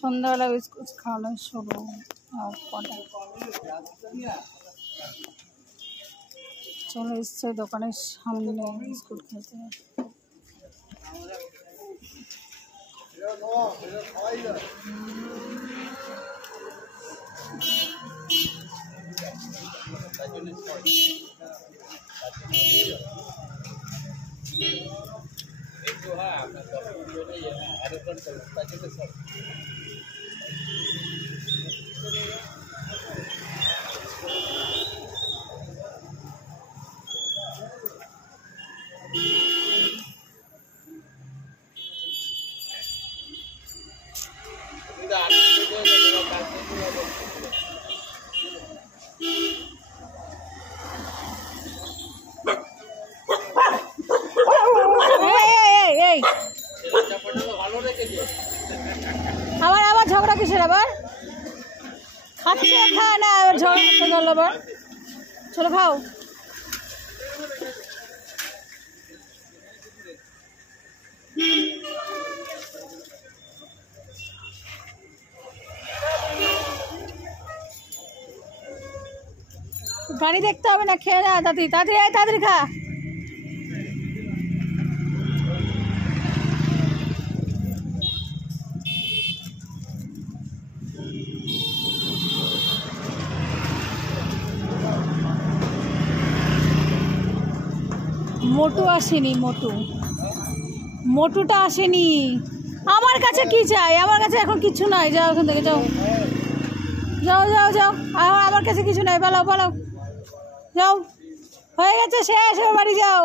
সন্ধ্যাবেলা বিস্কুট খাওয়ানো শুরু। চলে এসছে দোকানের সামনে বিস্কুট খেতে। আবার আবার ঝগড়া কিসের? আবার খাচ্ছে, খায় না, আবার ঝগড়া করতে গেল। আবার চলো খাও। গাড়ি দেখতে হবে না, খেয়ে না। তাড়াতাড়ি তাড়াতাড়ি তাড়াতাড়ি খা। মোটু আসেনি, মোটুটা আসেনি। আমার কাছে কি চাই? আমার কাছে এখন কিছু নাই। যাও এখান থেকে, যাও যাও যাও যাও। আমার কাছে কিছু নাই, পালাও পালাও, যাও। হয়ে গেছে শেষ, বাড়ি যাও।